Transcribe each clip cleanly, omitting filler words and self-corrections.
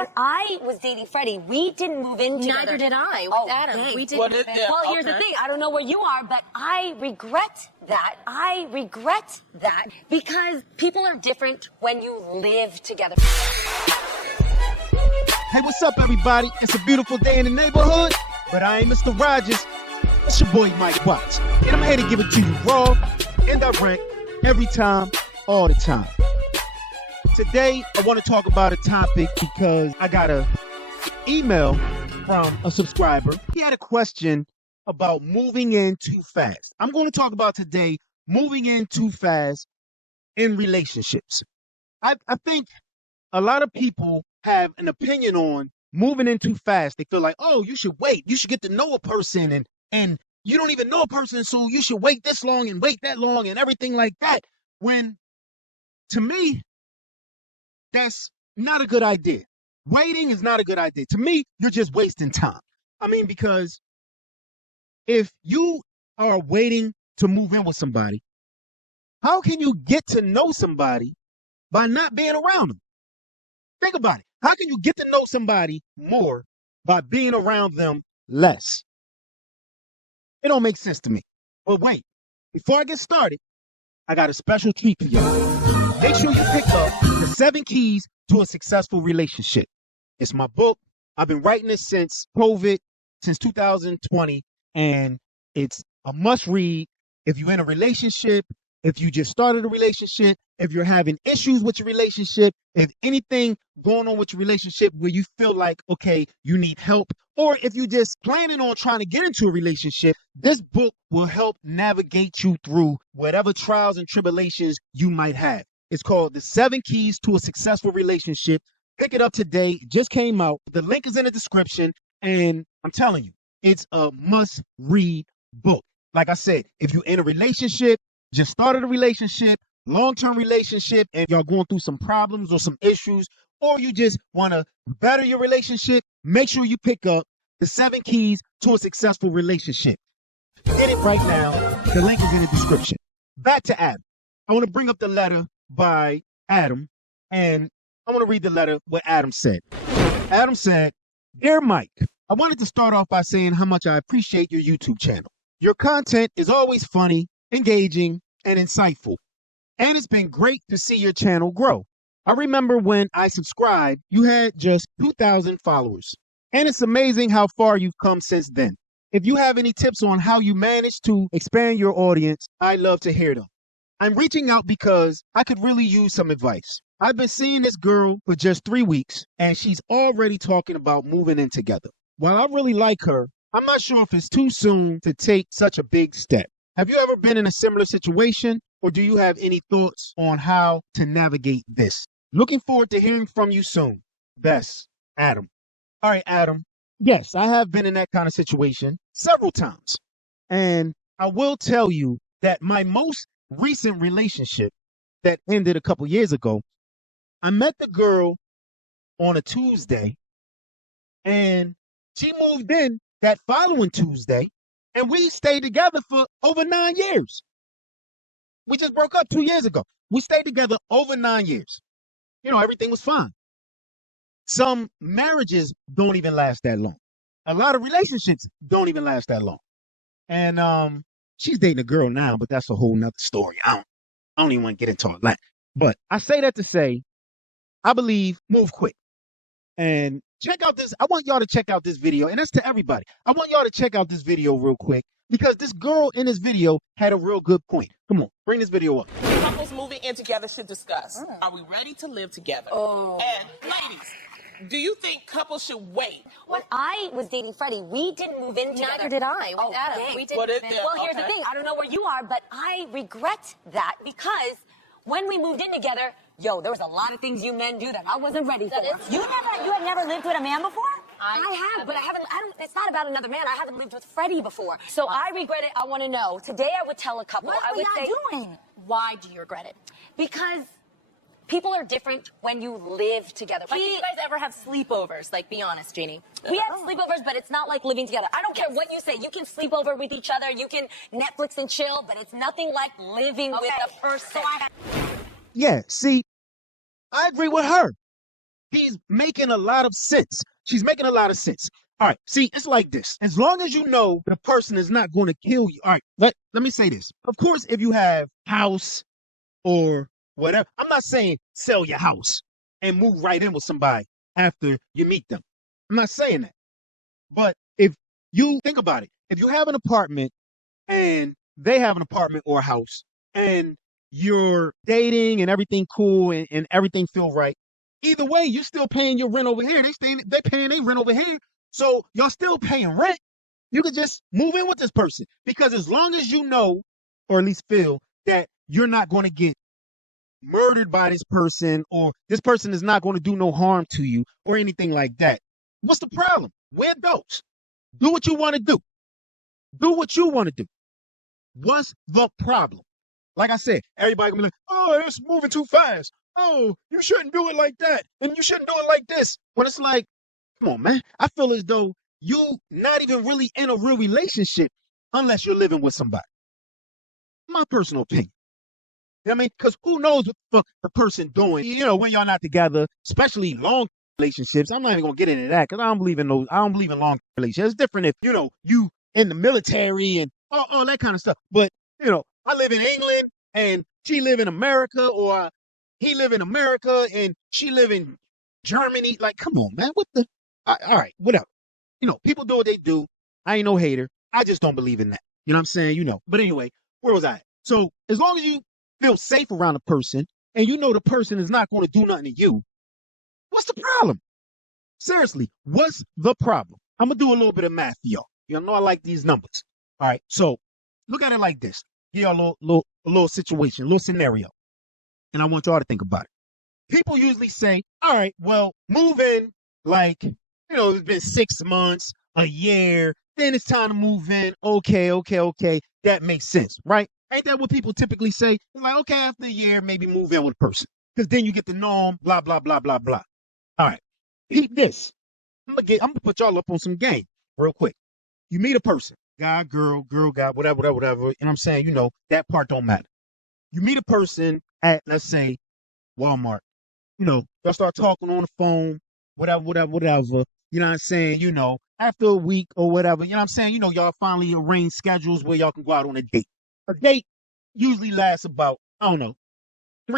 When I was dating Freddie, we didn't move in together. Neither did I with Adam. Thanks. We didn't. Well, here's the thing. I don't know where you are, but I regret that. I regret that because people are different when you live together. Hey, what's up, everybody? It's a beautiful day in the neighborhood, but I ain't Mr. Rogers. It's your boy, Mike Watts. And I'm here to give it to you raw and direct, every time, all the time. Today, I want to talk about a topic because I got an email from a subscriber. He had a question about moving in too fast. I'm going to talk about today moving in too fast in relationships. I think a lot of people have an opinion on moving in too fast. They feel like, oh, you should wait. You should get to know a person and you don't even know a person, so you should wait this long and wait that long and everything like that. When, to me, that's not a good idea. Waiting is not a good idea. To me, you're just wasting time. I mean, because if you are waiting to move in with somebody, how can you get to know somebody by not being around them? Think about it. How can you get to know somebody more by being around them less? It don't make sense to me. But wait, before I get started, I got a special treat for y'all. Make sure you pick up the 7 Keys to a Successful Relationship. It's my book. I've been writing this since COVID, since 2020, and it's a must read if you're in a relationship, if you just started a relationship, if you're having issues with your relationship, if anything going on with your relationship where you feel like, okay, you need help, or if you're just planning on trying to get into a relationship, this book will help navigate you through whatever trials and tribulations you might have. It's called The 7 Keys to a Successful Relationship. Pick it up today. It just came out. The link is in the description, and I'm telling you, it's a must-read book. Like I said, if you're in a relationship, just started a relationship, long-term relationship, and y'all going through some problems or some issues, or you just want to better your relationship, make sure you pick up The 7 Keys to a Successful Relationship. Get it right now. The link is in the description. Back to Adam. I want to bring up the letter by Adam, and I want to read the letter what Adam said. Adam said, "Dear Mike, I wanted to start off by saying how much I appreciate your YouTube channel. Your content is always funny, engaging, and insightful. And it's been great to see your channel grow. I remember when I subscribed, you had just 2,000 followers. And it's amazing how far you've come since then. If you have any tips on how you managed to expand your audience, I'd love to hear them. I'm reaching out because I could really use some advice. I've been seeing this girl for just 3 weeks, and she's already talking about moving in together. While I really like her, I'm not sure if it's too soon to take such a big step. Have you ever been in a similar situation, or do you have any thoughts on how to navigate this? Looking forward to hearing from you soon. Best, Adam." All right, Adam. Yes, I have been in that kind of situation several times. And I will tell you that my most recent relationship that ended a couple years ago, I met the girl on a Tuesday, and she moved in that following Tuesday, and we stayed together for over 9 years. We just broke up 2 years ago. We stayed together over 9 years. You know, everything was fine. Some marriages don't even last that long. A lot of relationships don't even last that long. And she's dating a girl now, but that's a whole nother story. I don't even want to get into all that. But I say that to say, I believe move quick. And check out this. I want y'all to check out this video. And that's to everybody. I want y'all to check out this video real quick because this girl in this video had a real good point. Come on, bring this video up. Couples moving in together should discuss. Are we ready to live together? And ladies, do you think couples should wait? When I was dating Freddie, we didn't move in together. Neither did I with Adam. Thanks. We didn't. Well, here's the thing. I don't know where you are, but I regret that because when we moved in together, there was a lot of things you men do that I wasn't ready for. You had never lived with a man before? I have, but it's not about another man. I haven't lived with Freddie before. So I regret it. I want to know. Today I would tell a couple. What are we not doing? Why do you regret it? Because people are different when you live together. Like, do you guys ever have sleepovers? Like, be honest, Jeannie. We have sleepovers, but it's not like living together. I don't care what you say. You can sleep over with each other. You can Netflix and chill, but it's nothing like living with a person. Yeah, see, I agree with her. he's making a lot of sense. She's making a lot of sense. All right, see, it's like this. As long as you know the person is not going to kill you. All right, let me say this. Of course, if you have house or whatever, I'm not saying sell your house and move right in with somebody after you meet them. I'm not saying that. But if you think about it, if you have an apartment and they have an apartment or a house and you're dating and everything cool and everything feel right, either way, you're still paying your rent over here. They paying their rent over here. So y'all still paying rent. You could just move in with this person because as long as you know, or at least feel that you're not going to get murdered by this person or this person is not going to do no harm to you or anything like that. What's the problem? We're adults. Do what you want to do. Do what you want to do. What's the problem? Like I said, everybody gonna be like, oh, it's moving too fast. Oh, you shouldn't do it like that. And you shouldn't do it like this. When it's like, come on, man. I feel as though you not even really in a real relationship unless you're living with somebody. My personal opinion. You know what I mean? Because who knows what the fuck the person doing, when y'all not together, especially long relationships. I'm not even gonna get into that because I don't believe in long relationships. It's different if, you in the military and all that kind of stuff. But, I live in England and she live in America, or he live in America and she live in Germany. Like, come on, man. What the? All right, whatever. People do what they do. I ain't no hater. I just don't believe in that. You know what I'm saying? But anyway, where was I at? So as long as you feel safe around a person and you know the person is not going to do nothing to you, what's the problem? Seriously, what's the problem? I'm going to do a little bit of math for y'all. You know I like these numbers. All right, so look at it like this. Give y'all a little situation, a little scenario. And I want y'all to think about it. People usually say, all right, well, move in like, it's been 6 months, a year, then it's time to move in. Okay. That makes sense, right? Ain't that what people typically say? Like, okay, after a year, maybe move in with a person. Because then you get the norm, blah, blah, blah, blah, blah. All right, keep this. I'm gonna put y'all up on some game real quick. You meet a person, guy, girl, guy, whatever. You know what I'm saying? That part don't matter. You meet a person at, let's say, Walmart. Y'all start talking on the phone, whatever. You know what I'm saying? After a week or whatever, you know what I'm saying? Y'all finally arrange schedules where y'all can go out on a date. A date usually lasts about, 3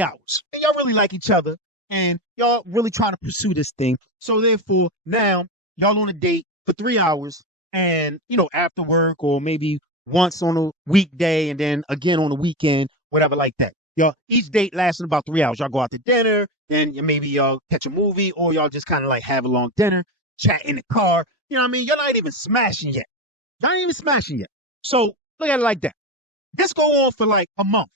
hours. And y'all really like each other and y'all really trying to pursue this thing. So therefore, now y'all on a date for 3 hours and, after work or maybe once on a weekday and then again on the weekend, whatever like that. Y'all, each date lasting about 3 hours. Y'all go out to dinner, then maybe y'all catch a movie or y'all just kind of like have a long dinner, chat in the car. You know what I mean? You're not even smashing yet. Y'all ain't even smashing yet. So look at it like that. This go on for like a month.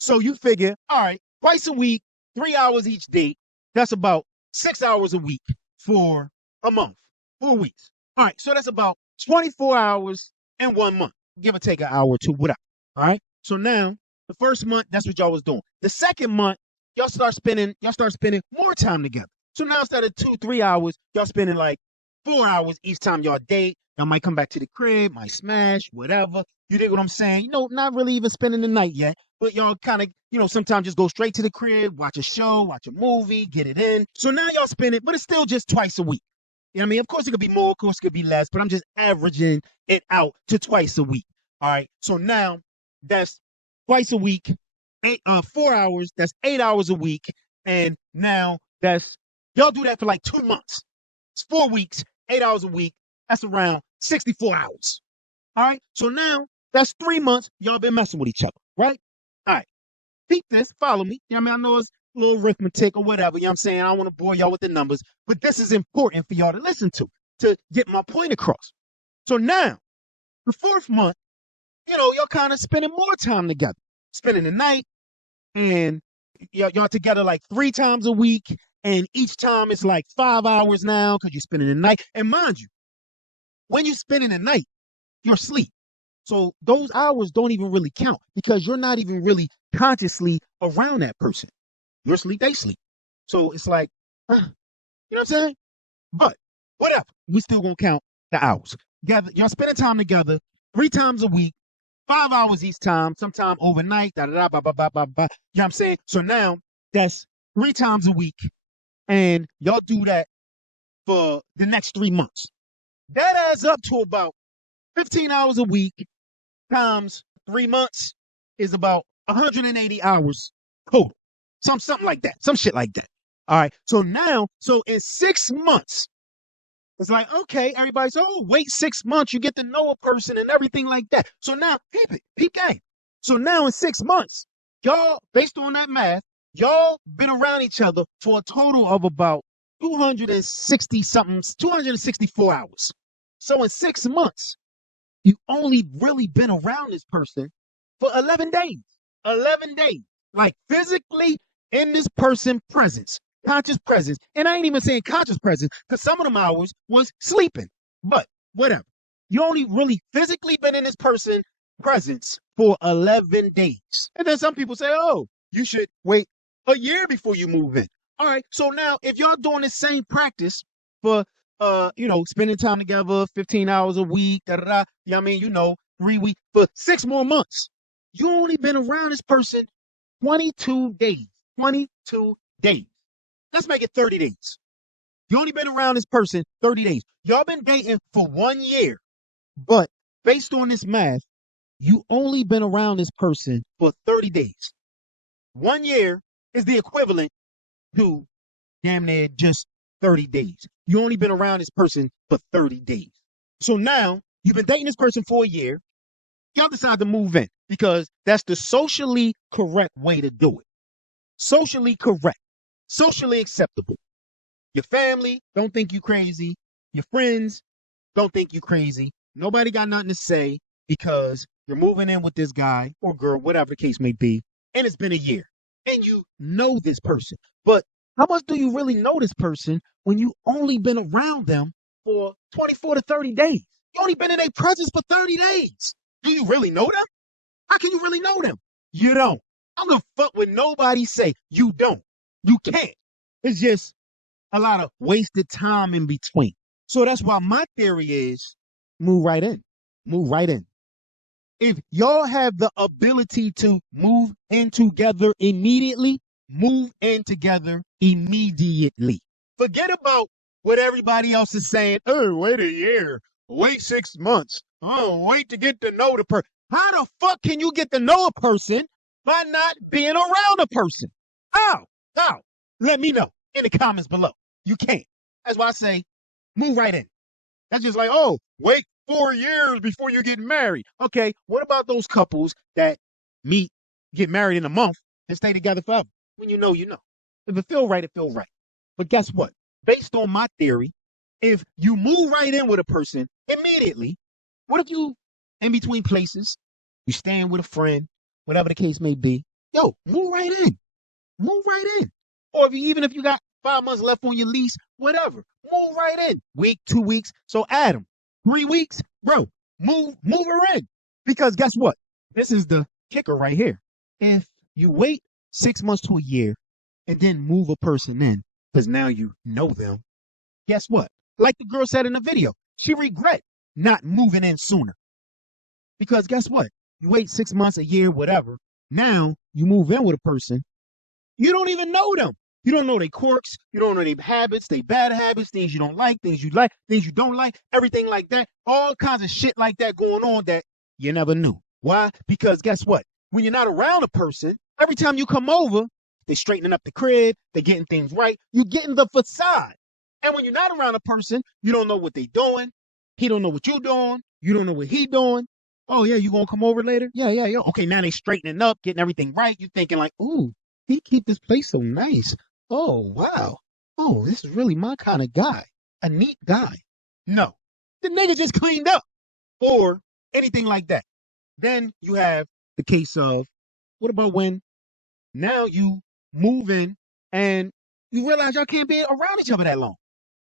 So you figure, all right, twice a week, 3 hours each date. That's about 6 hours a week for a month, 4 weeks. All right, so that's about 24 hours in 1 month, give or take an hour or two, whatever. All right, so now the first month, that's what y'all was doing. The second month, y'all start spending more time together. So now instead of 2-3 hours, y'all spending like 4 hours each time y'all date. Y'all might come back to the crib, might smash, whatever. You dig what I'm saying? Not really even spending the night yet, but y'all kind of, sometimes just go straight to the crib, watch a show, watch a movie, get it in. So now y'all spend it, but it's still just twice a week. You know what I mean? Of course it could be more, of course it could be less, but I'm just averaging it out to twice a week. All right. So now that's twice a week, 4 hours, that's 8 hours a week. And now y'all do that for like 2 months. It's 4 weeks, 8 hours a week. That's around 64 hours. All right. So now that's 3 months. Y'all been messing with each other, right? All right. Keep this. Follow me. You know what I mean? I know it's a little arithmetic or whatever. You know what I'm saying? I don't want to bore y'all with the numbers, but this is important for y'all to listen to get my point across. So now, the 4th month, y'all kind of spending more time together, spending the night, and y'all together like 3 times a week, and each time it's like 5 hours now because you're spending the night. And mind you, when you're spending the night, you're asleep. So those hours don't even really count because you're not even really consciously around that person. You're asleep, they sleep. So it's like, you know what I'm saying? But whatever, we still gonna count the hours. Y'all spending time together 3 times a week, 5 hours each time, sometime overnight, da da da, ba ba ba ba ba. You know what I'm saying? So now that's 3 times a week, and y'all do that for the next 3 months. That adds up to about 15 hours a week times 3 months is about 180 hours total. Something like that. Some shit like that. All right. So in 6 months, it's like, okay, everybody's, oh, wait 6 months, you get to know a person and everything like that. So now, peep game. So now in 6 months, y'all, based on that math, y'all been around each other for a total of about 264 hours. So in 6 months, you only really been around this person for 11 days. 11 days. Like physically in this person's presence, conscious presence. And I ain't even saying conscious presence because some of them hours was sleeping. But whatever. You only really physically been in this person's presence for 11 days. And then some people say, oh, you should wait a year before you move in. All right. So now if y'all doing the same practice for spending time together, 15 hours a week, you know what I mean, 3 weeks, for 6 more months. You only been around this person 22 days. 22 days. Let's make it 30 days. You only been around this person 30 days. Y'all been dating for 1 year. But based on this math, you only been around this person for 30 days. 1 year is the equivalent to damn near just 30 days. You only been around this person for 30 days. So now you've been dating this person for a year. Y'all decide to move in because that's the socially correct way to do it. Socially correct. Socially acceptable. Your family don't think you crazy. Your friends don't think you crazy. Nobody got nothing to say because you're moving in with this guy or girl, whatever the case may be, and it's been a year. And you know this person. But how much do you really know this person when you only been around them for 24 to 30 days? You only been in their presence for 30 days. Do you really know them? How can you really know them? You don't. I'm gonna fuck with nobody say you don't. You can't. It's just a lot of wasted time in between. So that's why my theory is move right in. Move right in. If y'all have the ability to move in together immediately, move in together immediately. Forget about what everybody else is saying. Oh, wait a year. Wait 6 months. Oh, wait to get to know the person. How the fuck can you get to know a person by not being around a person? How? How? Let me know in the comments below. You can't. That's why I say move right in. That's just like, oh, wait 4 years before you get married. Okay, what about those couples that meet, get married in a month, and stay together forever? When you know, you know. If it feel right, it feel right. But guess what? Based on my theory, if you move right in with a person immediately, what if you in between places, you staying with a friend, whatever the case may be, yo, move right in. Move right in. Or even if you got 5 months left on your lease, whatever, move right in. Week, 2 weeks. So Adam, 3 weeks, bro, move her in. Because guess what? This is the kicker right here. If you wait 6 months to a year and then move a person in, because now you know them, guess what? Like the girl said in the video, she regret not moving in sooner. Because guess what? You wait 6 months, a year, whatever. Now you move in with a person. You don't even know them. You don't know their quirks. You don't know their habits, their bad habits, things you don't like, things you don't like, everything like that. All kinds of shit like that going on that you never knew. Why? Because guess what? When you're not around a person, every time you come over, they straightening up the crib, they're getting things right. You're getting the facade. And when you're not around a person, you don't know what they doing. He don't know what you doing. You don't know what he doing. Oh, yeah, you gonna come over later? Yeah. Okay, now they straightening up, getting everything right. You're thinking like, ooh, he keep this place so nice. Oh, wow. Oh, this is really my kind of guy. A neat guy. No, the nigga just cleaned up or anything like that. Then you have the case of, what about when now you move in and you realize y'all can't be around each other that long.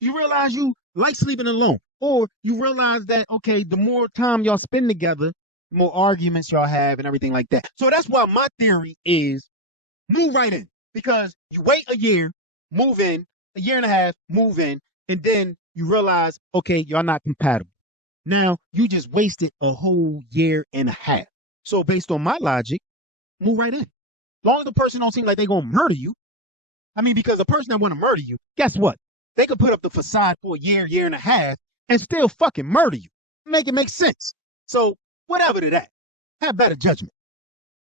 You realize you like sleeping alone. Or you realize that, okay, the more time y'all spend together, the more arguments y'all have and everything like that. So that's why my theory is move right in. Because you wait a year, move in, a year and a half, move in, and then you realize, okay, y'all not compatible. Now, you just wasted a whole year and a half. So based on my logic, move right in. As long as the person don't seem like they're going to murder you, I mean, because a person that want to murder you, guess what? They could put up the facade for a year, year and a half, and still fucking murder you. Make it make sense. So whatever to that, have better judgment.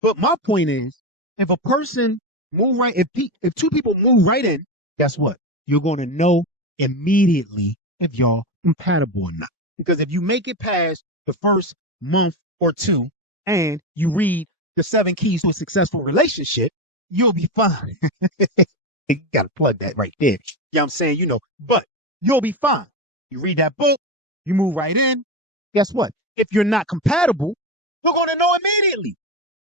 But my point is, if a person move right, if two people move right in, guess what? You're going to know immediately if y'all compatible or not. Because if you make it past the first month or two and you read the 7 keys to a successful relationship, you'll be fine. You got to plug that right there. Yeah, I'm saying, but you'll be fine. You read that book, you move right in. Guess what? If you're not compatible, you're going to know immediately.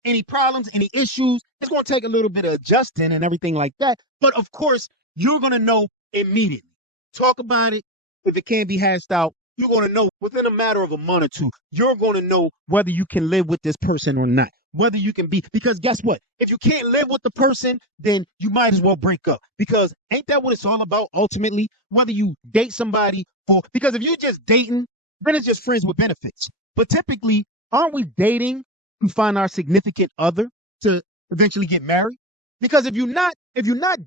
Any problems, any issues, it's going to take a little bit of adjusting and everything like that. But of course, you're going to know immediately. Talk about it. If it can't be hashed out, you're going to know within a matter of a month or two. You're going to know whether you can live with this person or not. Whether you can be, because guess what? If you can't live with the person, then you might as well break up. Because ain't that what it's all about ultimately? Whether you date somebody because if you're just dating, then it's just friends with benefits. But typically, aren't we dating to find our significant other to eventually get married? Because if you're not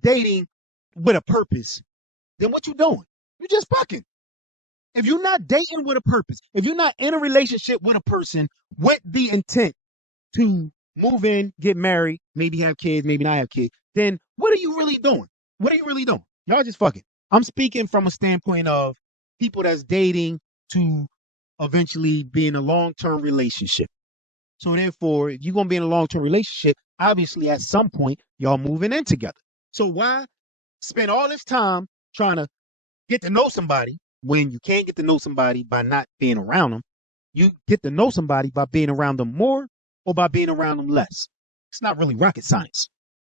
dating with a purpose, then what you doing? You just fucking. If you're not dating with a purpose, if you're not in a relationship with a person with the intent to move in, get married, maybe have kids, maybe not have kids, then what are you really doing? What are you really doing? Y'all just fucking. I'm speaking from a standpoint of people that's dating to eventually be in a long-term relationship. So therefore, if you're going to be in a long-term relationship, obviously at some point, y'all moving in together. So why spend all this time trying to get to know somebody when you can't get to know somebody by not being around them? You get to know somebody by being around them more or by being around them less. It's not really rocket science.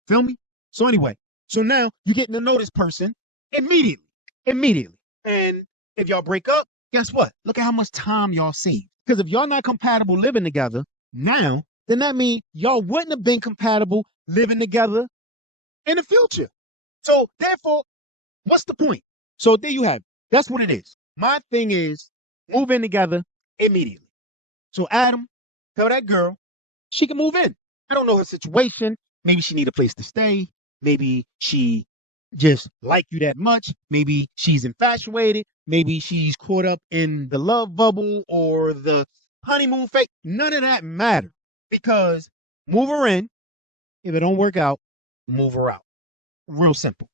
Feel me? So anyway, so now you're getting to know this person immediately. And if y'all break up, guess what? Look at how much time y'all save. Because if y'all not compatible living together now, then that means y'all wouldn't have been compatible living together in the future. So therefore, what's the point? So there you have it. That's what it is. My thing is move in together immediately. So Adam, tell that girl she can move in. I don't know her situation. Maybe she need a place to stay. Maybe she just like you that much. Maybe she's infatuated. Maybe she's caught up in the love bubble or the honeymoon phase. None of that matter because move her in. If it don't work out, move her out. Real simple.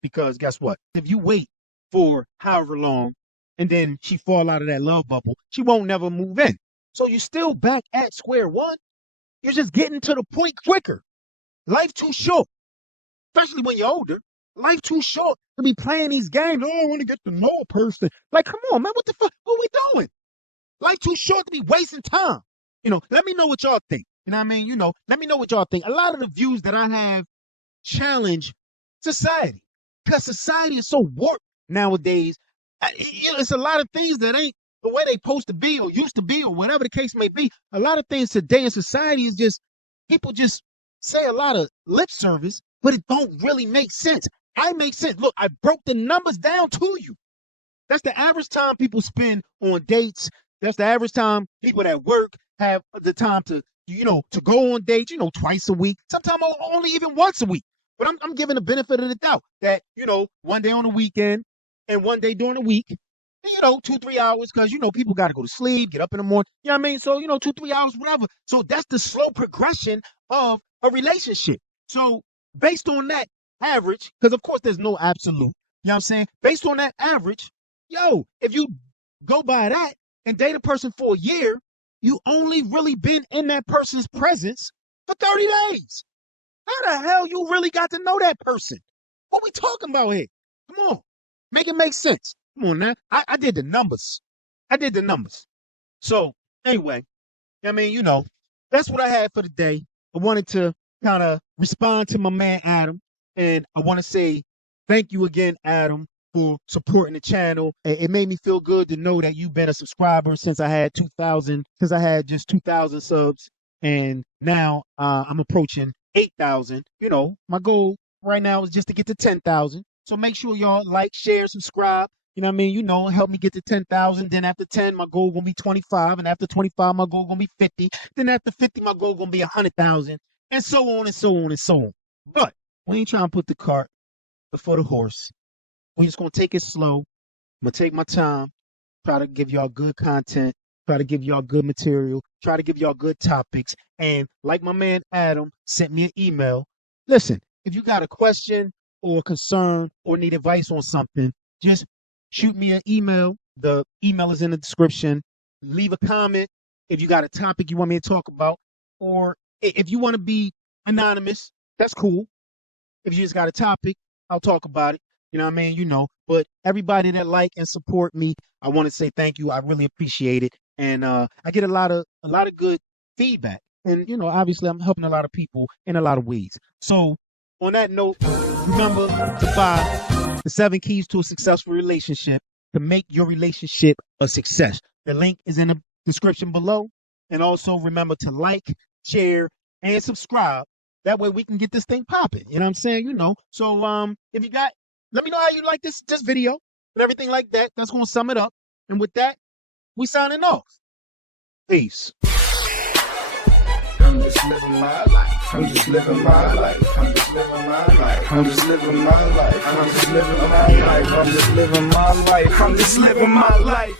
Because guess what? If you wait for however long and then she fall out of that love bubble, she won't never move in. So you're still back at square one. You're just getting to the point quicker. Life too short, especially when you're older. Life too short to be playing these games. Oh, I want to get to know a person. Like, come on, man. What the fuck? What are we doing? Life too short to be wasting time. Let me know what y'all think. You know what I mean? Let me know what y'all think. A lot of the views that I have challenge society because society is so warped nowadays. It's a lot of things that ain't the way they supposed to be or used to be or whatever the case may be. A lot of things today in society is just people just say a lot of lip service, but it don't really make sense. I make sense. Look, I broke the numbers down to you. That's the average time people spend on dates. That's the average time people that work have the time to go on dates, twice a week, sometimes only even once a week. But I'm giving the benefit of the doubt that, one day on the weekend and one day during the week, 2-3 hours, because, people got to go to sleep, get up in the morning. You know what I mean? So, 2-3 hours, whatever. So that's the slow progression of a relationship. So based on that average, because of course there's no absolute, you know what I'm saying? Based on that average, if you go by that and date a person for a year, you only really been in that person's presence for 30 days. How the hell you really got to know that person? What we talking about here? Come on. Make it make sense. Come on now. I did the numbers. So anyway, that's what I had for today. I wanted to kind of respond to my man Adam. And I want to say thank you again, Adam, for supporting the channel. It made me feel good to know that you've been a subscriber since I had just 2,000 subs. And now I'm approaching 8,000. My goal right now is just to get to 10,000. So make sure y'all like, share, subscribe. You know what I mean? Help me get to 10,000. Then after 10, my goal gonna be 25. And after 25, my goal gonna be 50. Then after 50, my goal gonna be 100,000. And so on and so on and so on. But we ain't trying to put the cart before the horse. We're just gonna take it slow. I'm gonna take my time, try to give y'all good content, try to give y'all good material, try to give y'all good topics. And like my man Adam sent me an email. Listen, if you got a question or concern or need advice on something, just shoot me an email. The email is in the description. Leave a comment if you got a topic you want me to talk about, or if you want to be anonymous, that's cool. If you just got a topic, I'll talk about it. You know what I mean? You know, but everybody that like and support me, I want to say thank you. I really appreciate it. And I get a lot of good feedback. And, you know, obviously I'm helping a lot of people in a lot of ways. So on that note, remember to buy the 7 keys to a successful relationship to make your relationship a success. The link is in the description below. And also remember to like, share, and subscribe. That way we can get this thing popping. You know what I'm saying? You know. So if you got, let me know how you like this video and everything like that. That's going to sum it up. And with that, we signing off. Peace. I'm just living my life. I'm just living my life. I'm just living my life. I'm just living my life. I'm just living my life. I'm just living my life. I'm just living my life.